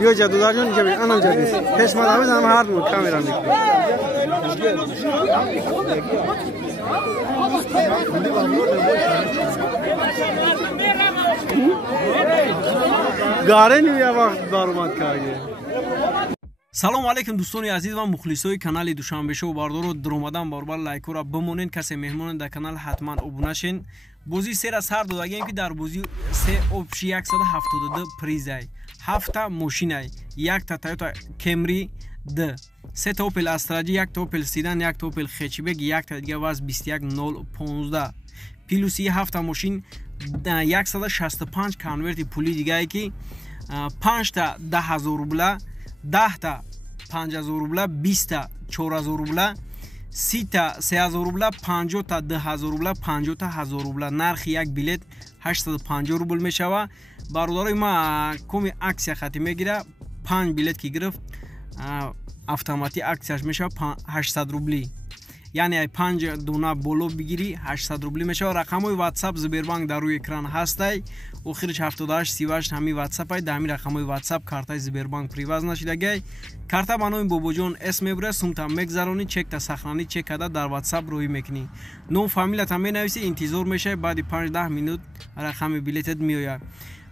Yo jadular jon jabe anam jabe hesmat ame zanam hard mode kamera nik گارن یا وقت دارمات کاگه سلام علیکم دوستان عزیز و مخلصای کانال دوشنبه شو باردار و درآمدن باربر لایک را بمونین کسی مهمون در کانال حتما ابونه شین بازی سر از هر دو دگیم که در بازی سه اپشی 172 پریزای 7 ماشینای یک تا تویوتا کمری د سه تا اوپل استراجی یک تا اوپل سیدان یک تا اوپل خچبگ یک تا دیگه واز 21015 پیلوسی 7 ماشین 165 کانورت پولی دیگه ای که 5 تا 10000 روبله 10 تا 5000 روبله 20 تا 4000 روبله 30 تا 3000 روبله 50 تا 10000 روبله 50 تا 1000 روبله نرخ یک بلیت 850 روبل میشوه برادرای ما کومی اکسیا خاطی میگیره 5 بلیت کی گرفت автомати аксияш мешава 800 рубли яъне 5 дона боло бигири 800 рубли мешава рақамои WhatsApp Сбербанк дар рӯи экран ҳастай охириш 78 38 ҳами WhatsApp ай дар ҳамин рақамои WhatsApp картаи Сбербанк приваз нашидагай карта ба номи бобоҷон эс мебура сумта мегзаронӣ чекта сахранӣ чек карда дар WhatsApp рӯӣ мекунӣ ном фамилията менависӣ интизор мешавӣ баъди 5-10 минут рақами билетат меояд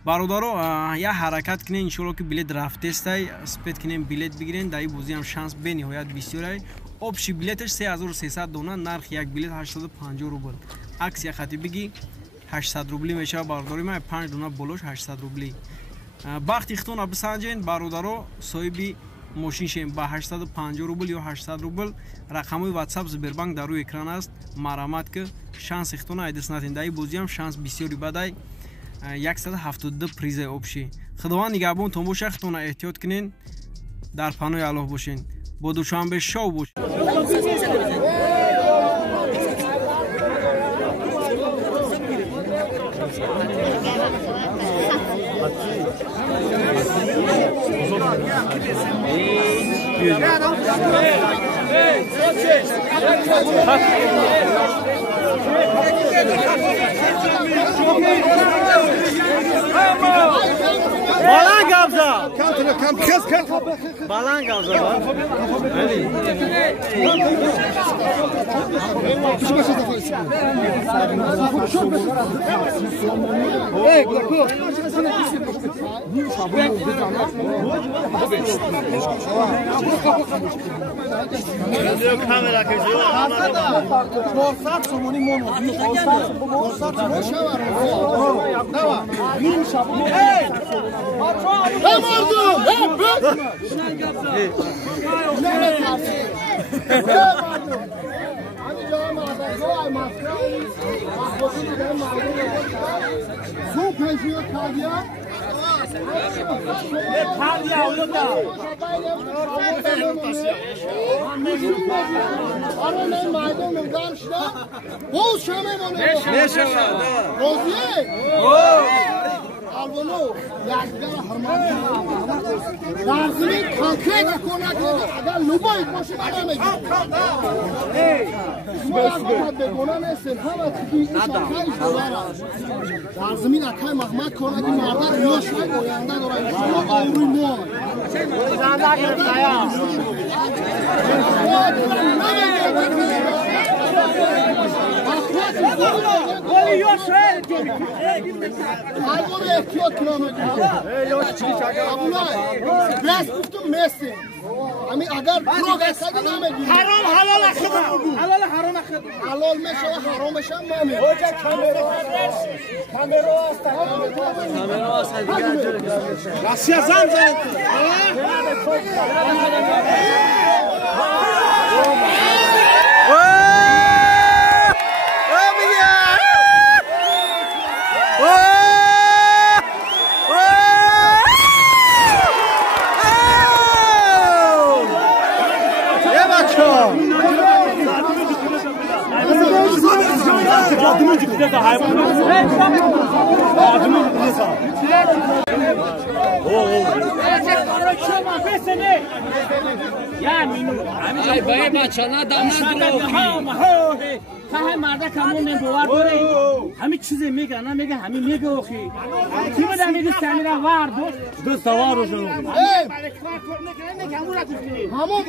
برادرو یا حرکت کنین انشالله که بلیت رفته‌ستی سپید کنین بلیت بگیرین در این بازی هم شانس به نهایت بسیاره آبشی بلیتش 3300 دونه نرخ یک بلیت 850 روبل عکس یک خطی بگی 800 روبلی میشه برادری ما 5 دونه بلوش 800 روبلی وقتی ختون بسنجین برادرو صاحبی ماشین شیم با 850 روبل یا 800 روبل رقمای واتساپ Сбербанк در روی اکران است مرامت که شانس ختون ایدس نتین در این بازی هم شانس بسیاری بدای 172 پریزای آبشی خداوند نگهبان تون باشه خودتون احتیاط کنین در پناه الله باشین با دوشنبه شو باشین Balan Gamza. Kam kız kız. Balan Gamza var. Hadi. Hey, Glako. Kamera kızıyor. Morsat somoni mono. Morsat ne var? Hey! Mardum! Alvano, yaklar harman. Darzini konkret konak agar luboy başı bana mı? Hey, İsmail begona nesin? Hava tipi şarkı işler. Darzini akay Mahmud konak marda yoş oyanda dolayı. Şunu avrumu. Zanda ya. همین چیزی میگه نه میگه همین میگه اوخی کی بده میگه سمیرا وار دو سوارو شنو همون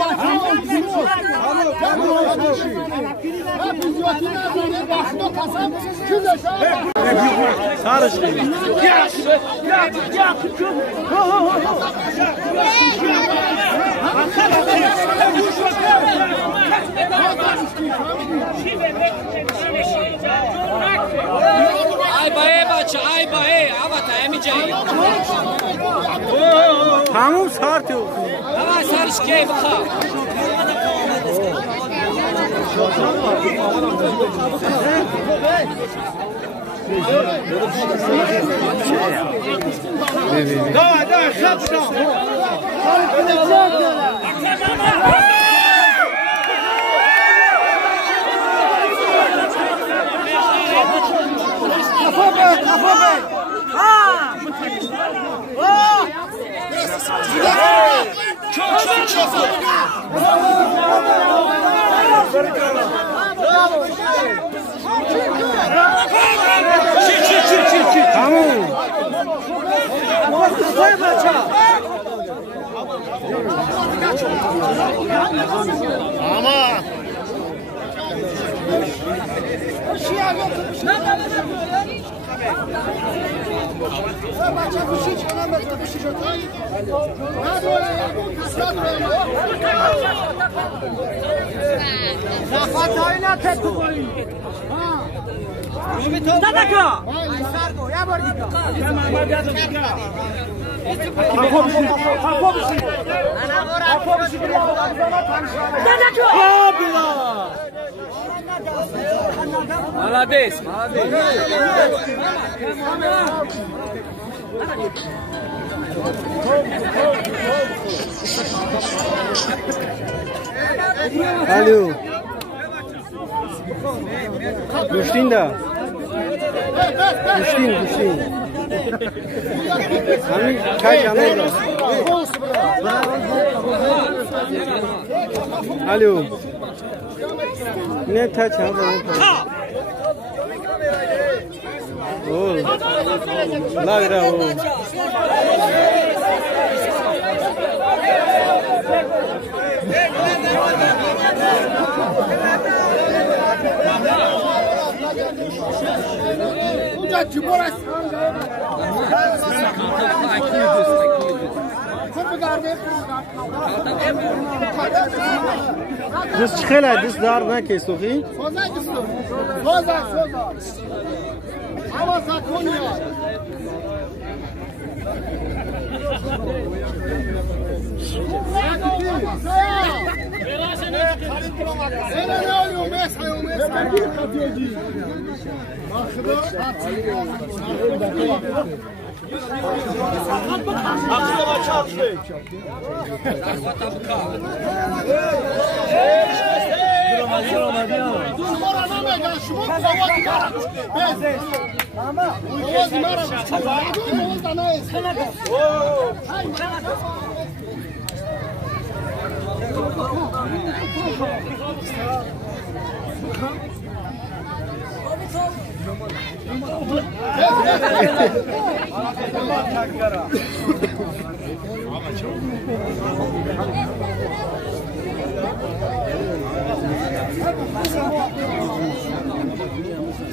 ای بای بچه ای بای آبا تایمی جایی همون سر تو آبا سرش کی بخواه Молодец, молодец. Алло. Düştün de. Düştün. Hani kaç yanıyor? Alo. Ne taç ha? Oh. La vera o. This chela, this dar na ke sofi. Soza. Hava Zakonya.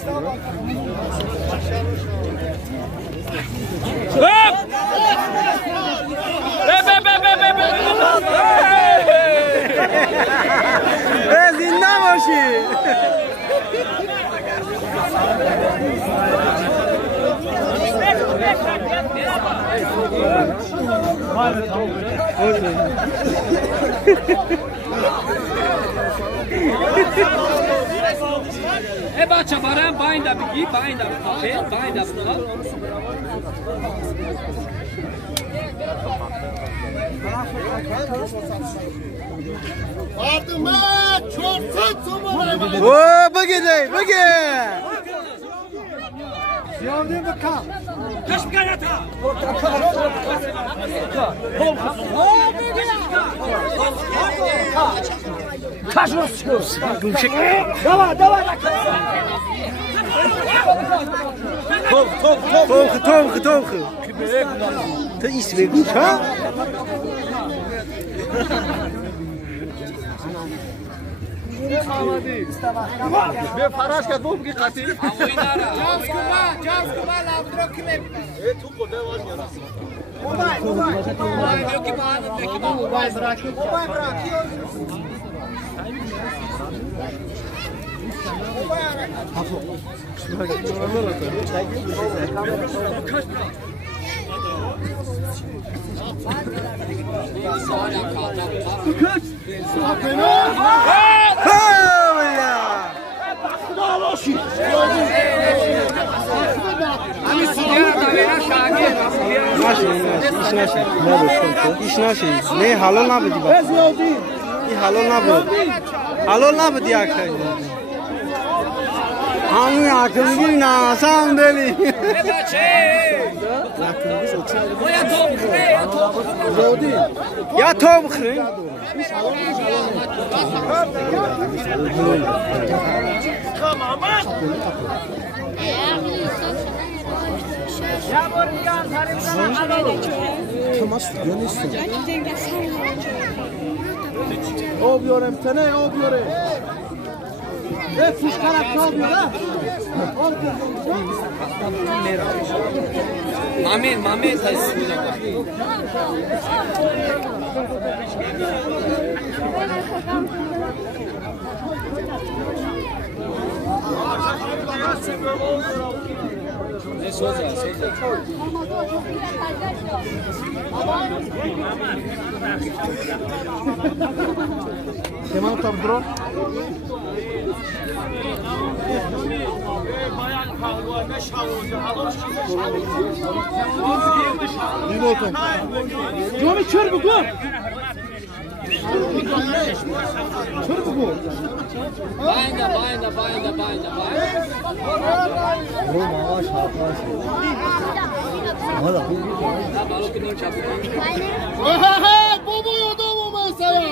زنده باشی. بچه برام باینده بگی باینده بخواه باینده بخواه بگی دی بگی کش بگه تا کاش روز دوا توخ تو ایست بگو ها به فراش کرد بو بگی قطعی اوی ناره جاز کما لابدرو کمه تو بوده واش میاد موبایل براکی iş naşi ne halal nabdi bak halal nabdi akşam hangi akıllı na sam deli ya top kırın او بیارم تنه او بیاره به فوشکرک تو بیاره مامین تایسی بودم Kemal Tabdro Jomi kör bu. باینده بابا یادمو مثلا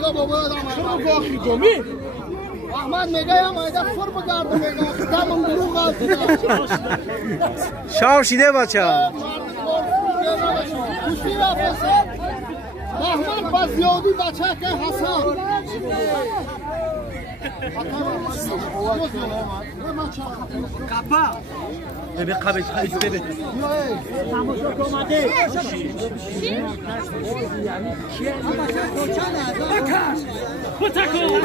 یا بابا یادمو Jomi. احمد میگه یا مایده فر بگرده میگه تمام دروغ هست شاوشیده بچه خوشی رفته محمد با زیادی بچه که حسن Bebe kabet hadi bebe. Tamaşa komade. Bakar. Bıtakol.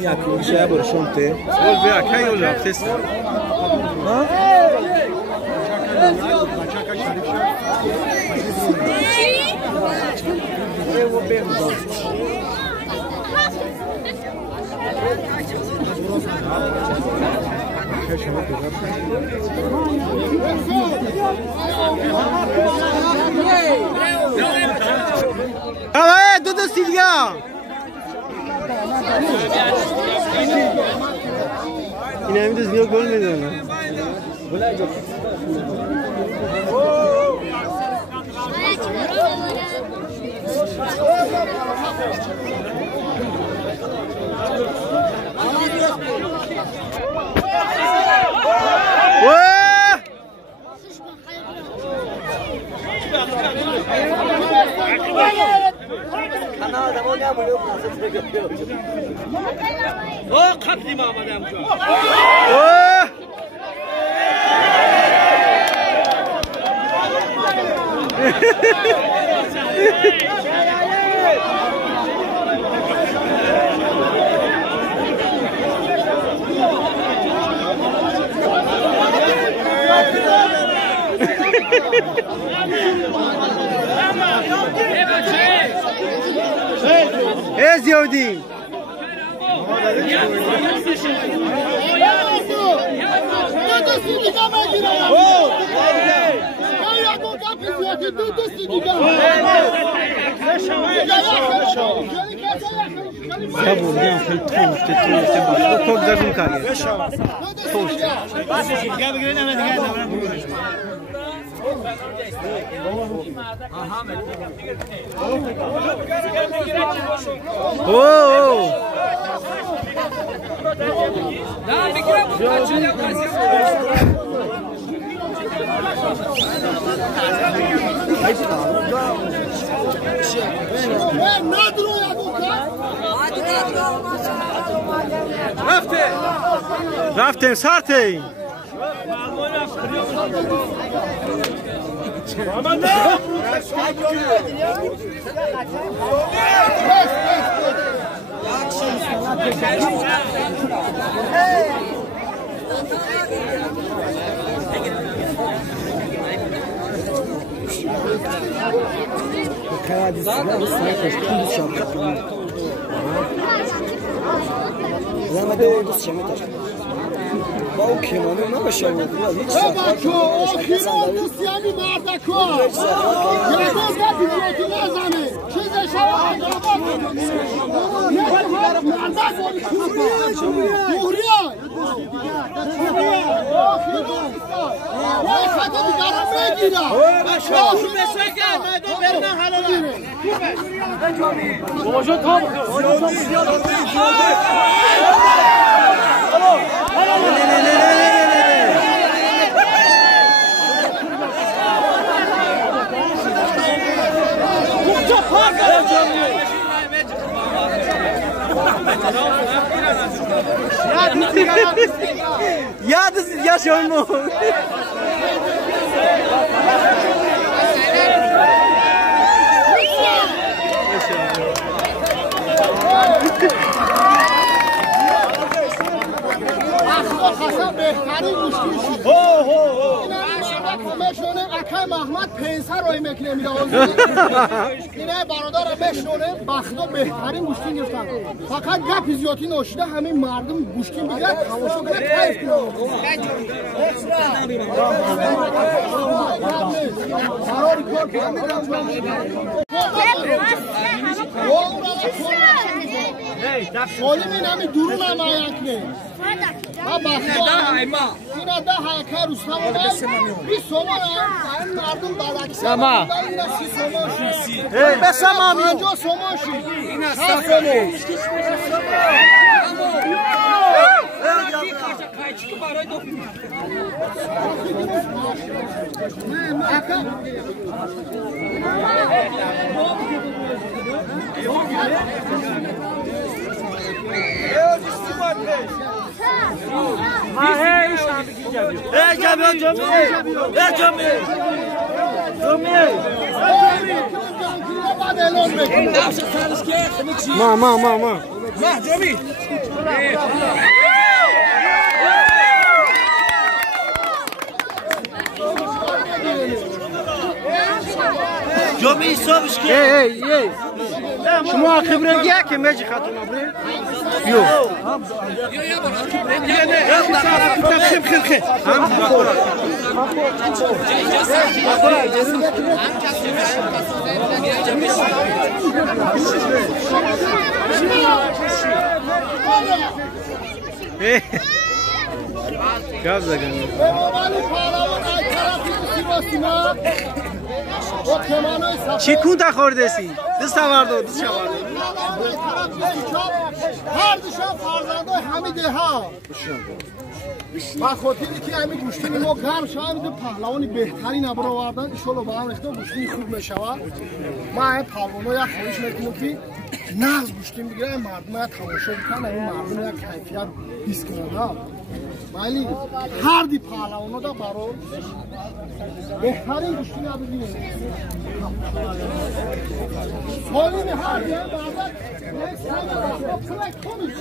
یک شب برشونته اول بیا کی اول رفتست دو سیلیا این همین دوست بیا گل میدونه زیادی رفتیم سرتیم او کیمانه نمیشه بچو آخیران دوستیانی مردکو یادوز نبیدیوتی نزنه چیزش مردک مهریان آخیران وای خطه دیگران بگیرم آخور بسکر میدون برنه حلاله باشو تام Ya ya şunu. محمد پنسر روی مکنه میده اینه برادر بشنونه بخدا بهترین گوشتین گرفتن فقط گپ زیادی نوشیده همین مردم گوشتین بگیرن تماشا کنه کیف کنه این همی درون هم آیک نه ها بخدا اینا ده هایکه رستم آمد 20 سومان هم مردم بعد سما اینا 30 سومان شید بسما 50 سومان شید اینا 100 سومان ما محجوبی جمعی صبحش که شما خبره گیا که میجی خاتون بره یو گاز زدن چی کونتا خوردسی؟ دست آوردو دست آوردو هر دیشب فرزندای حمیده ها و خاطری که همین گوشتنی ما گرم شد پهلوانی بهترین ابر آوردن ان شاء الله با هم ریخته گوشتنی خوب میشه ما این پهلوانا یک خواهش میکنم که ناز گوشتنی بگیرن مردم تماشا بکنن این مردم یک کیفیت حس کنن ولی هر دی پهلوانا دا برای بهترین گوشتنی ابر میگیرن سالی به هر دی بعد یک سال کلک کنید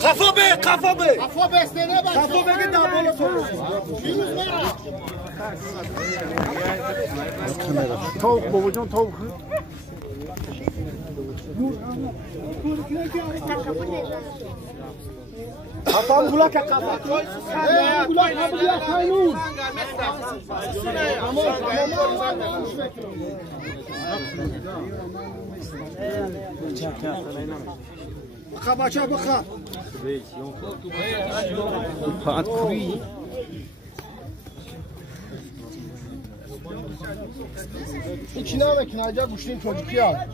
Kafa be, kafa be. Kafa beslene bak. Kafa be git abone ol. Tavuk babacan tavuk. Kafam bulak ya kafa. Bulak abi ya kaynur. Kabaça baka. Pat kuri. İçine mekinacak kuşun çocuk ya.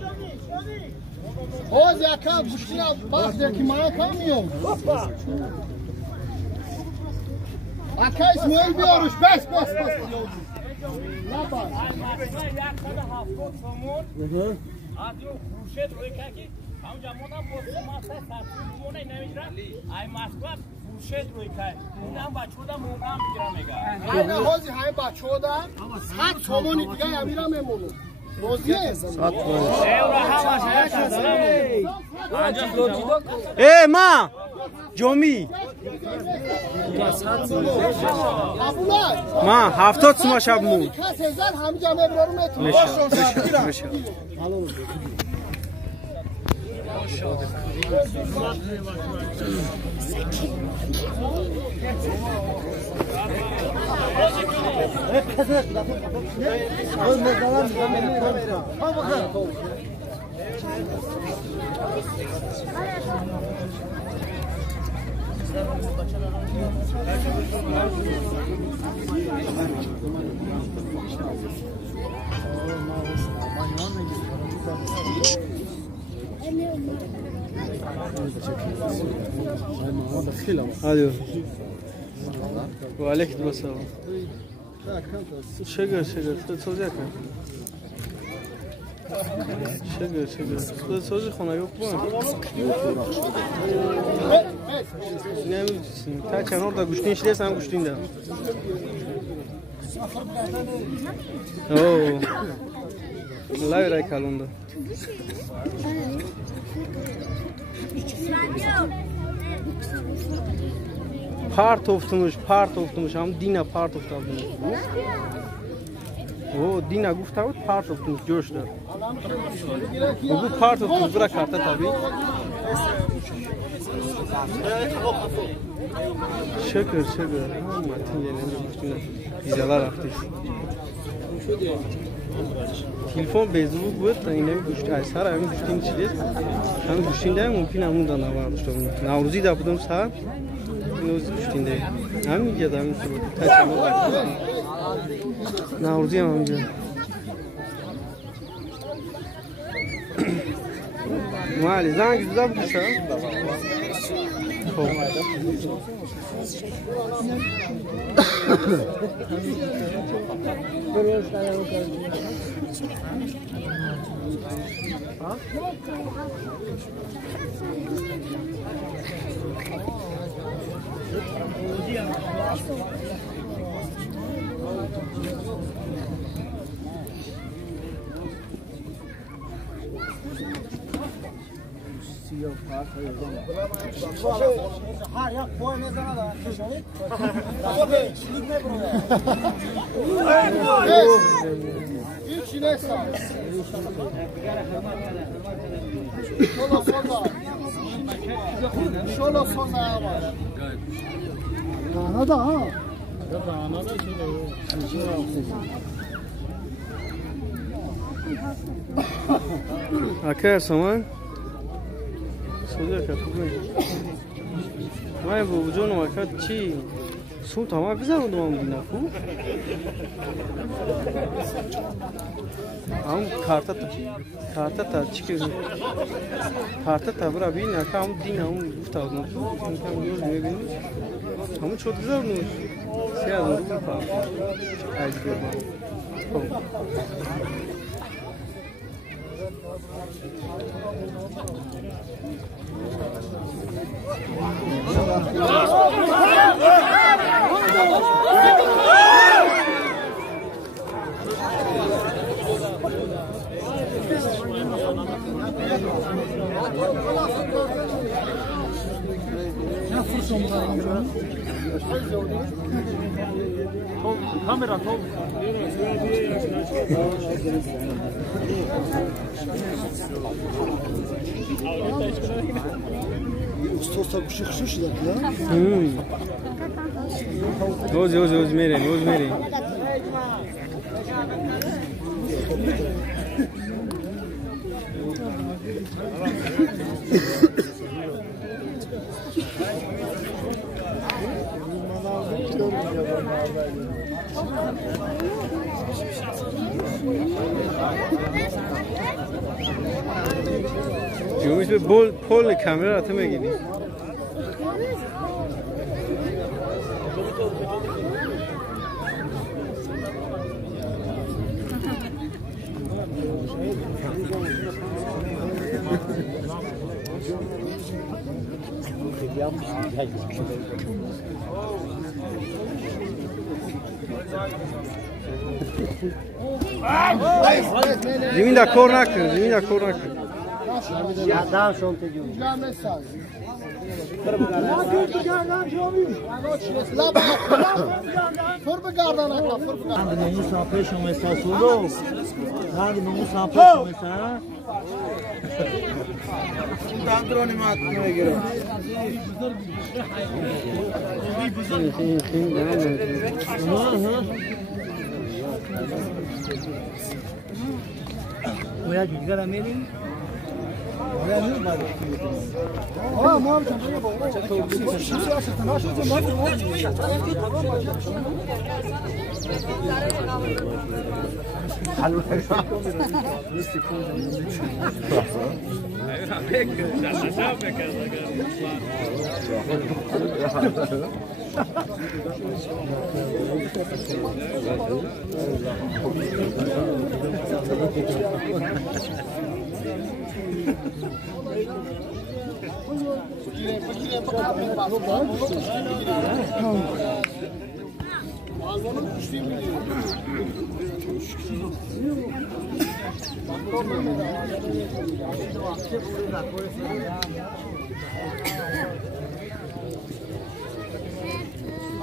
O zeka kuşuna bak zeki maya kalmıyor. Aka İsmail bir oruç bes. Ne yapar? همونجا مونم بوده ماسه سرسونه نمیگیرم ای مسکو فروشت روی که اونم بچه‌ها مونم میگیرم میگم ای نهازی های بچه‌ها دا 100 تومانی دیگه امیرم میمونه روزیه 100 تومانی اورا همش ای ما جومی ما 70 سوم شب مون کس هزار همینجا میبرم میتونم Hadi. Aleyküm selam. Şeker. Tutacak mı? Şeker. Tutacak ona yok mu? Ne bilirsin? Kaçan orada güçlü işlersen güçlüğünde. Oo. Layra kalında. Part oftumuş هم دینا part oftumuş. O دینا گفته بود part oftumuş جوش دار. Bu part oftumuş bırak karta tabii. Şeker. Metin yerinde üstüne. Vizeler aktif. Telefon bezbuk بود تا اینم گوشت از سر همین گوشتین چیز همین گوشتین ده ممکن همون دانه واردش کنم نوروزی دا بودم سر نوروزی گوشتین ده همین میگه همین نوروزی هم میگه مالی زنگ زدم گوشت خب هر یک پای نزنه هیچی نیست شلو سنده دانه دا ها اکر سامان سودا کپوی مای بوجون وقت چی سو تمام بزنم دوام دینا کو هم کارت تا چیکه کارت تا برا بین هم دین هم گفتاد نو هم یوز میبینی هم چوت بزنم نو سیاد رو پا از گفتم Kamera top. Ustosa bir şey kuşuşlar ya. Oz merin. Cumhuriyet ve bol pol kamera atı mı gibi? Zemin de kor nakır. Ya daha son tecrübe.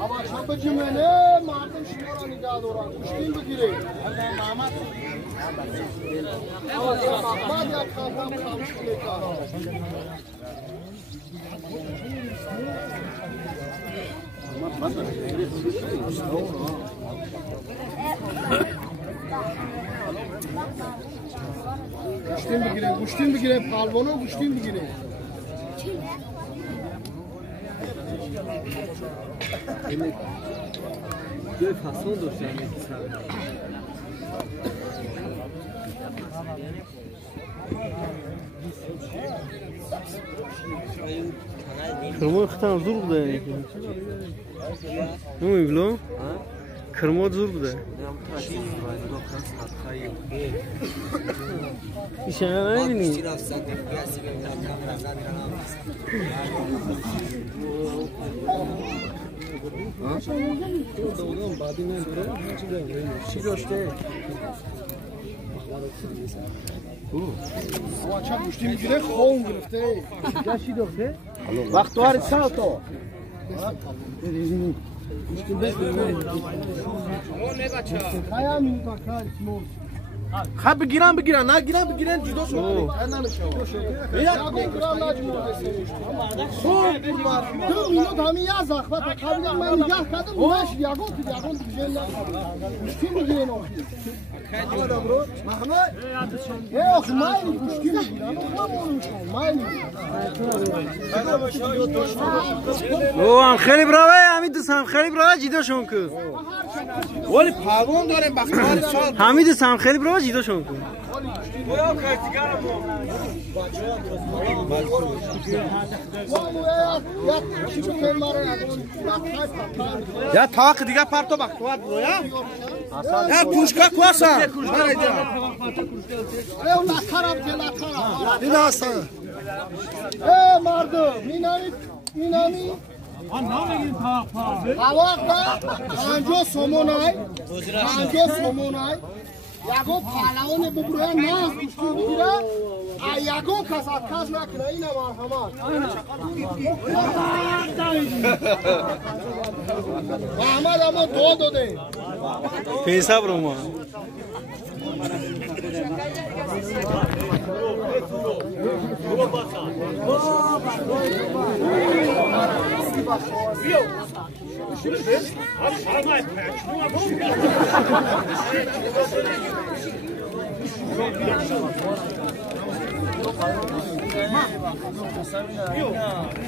Ama şapıcı mene mardım şunlara nida doğran. Kuşkin bugiri. Mahmut. Mahmut ya kantam kalmış kuleka. گوشتین بگیره پالوانو گوشتین بگیره جای فصل داشته کرما ختم زور بوده نمیگلو؟ کرما زور بوده ایشه نمیدینی؟ چی داشته؟ چه گوشتی میگیره خون گرفته چی داشته؟ وقت وارد سالتو گوشتی بگیره خیام میکنه خب بگیرن نه بگیرن جدا شد یا بگیرن خوب دو مینوت همین یا زخمت قبل من نگاه کردم نشد یاگون دیگه نه گوشتی میگیرن آخی محمد اخ مالی گوشتی میگیرن هم خیلی براوه حمید هم خیلی براوه جدا شون که ولی پاون داریم بختار سال حمید هم خیلی براوه جدا شون که یا تاق دیگه پرتو بختوار برو یا پوشکا کواسا اون لطرم که لطرم دیده هستن مردم مینامی هواق دا 50 سومونای یکو پهلوان ببروه ناز گوشتی بگیره یکو کس نکنه اینه مرحمت محمد اما دو داده پیسه برو ما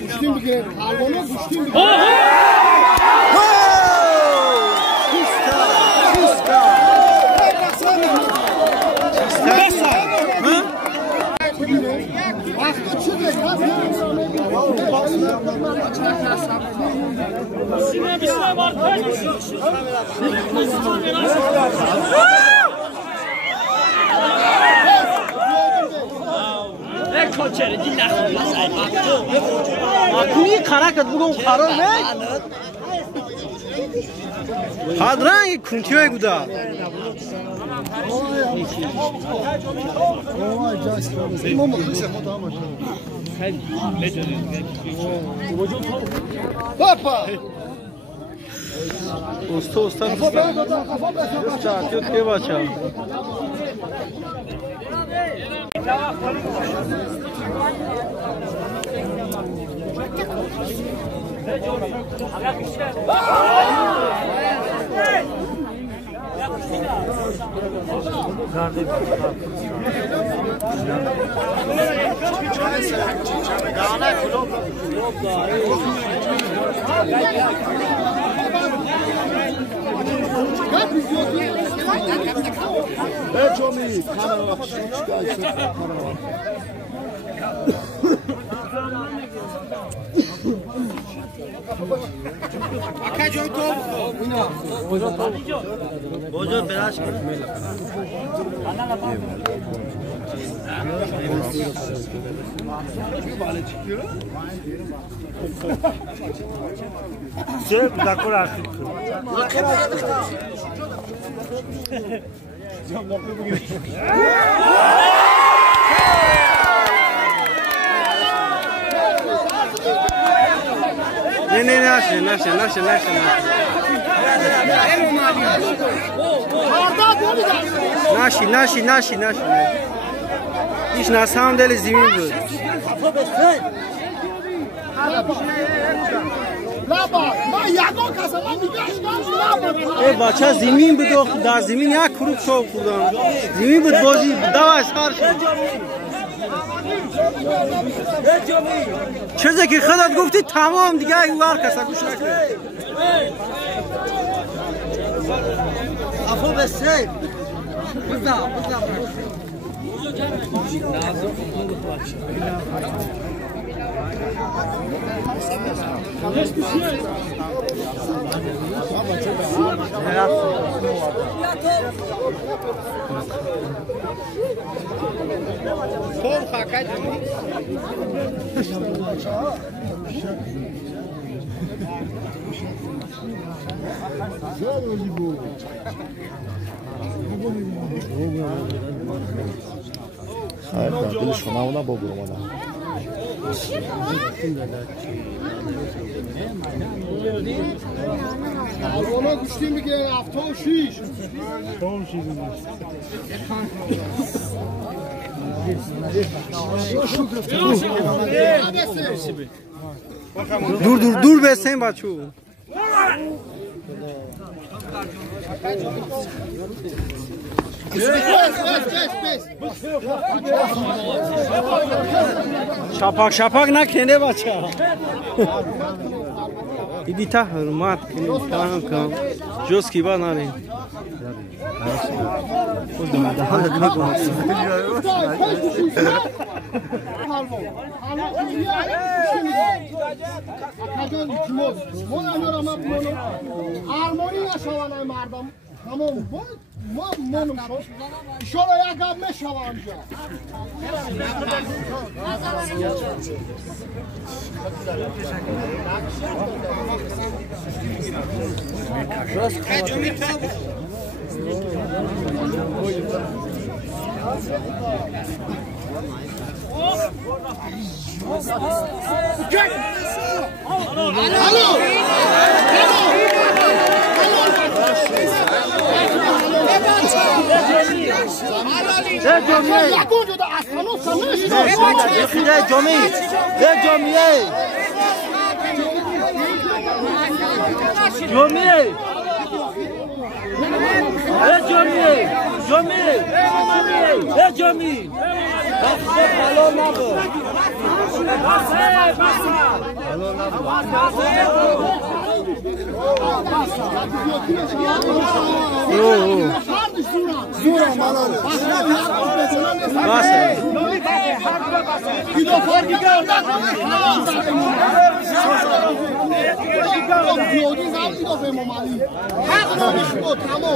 گوشتیم بگیره حلوانو گوشتیم بگیره وقتی چه اکنی قرقت بگم قرار نه حدرنگ کنتیوی گودا بابا usta که بچه نه ناشی ایش ناسام دل زمین بود من یکو کسا من دیگهش کنم ای بچه زمین بدو در زمین یک کروب شو کردم زمین بود بازی دواش خار شد چیزی که خودت گفتی تمام دیگه ایوار کسا گوش نکنه افو بسه بزا خیر دل شما اونا با برمانا اونا گوشتی میگه 76 دور بسین بچو شپاک نکنه بچه ایدی تا حرمت کنیم کام جز کی با ناریم همون ما منم شو ایشالا یک گب میشوم آنجا تمام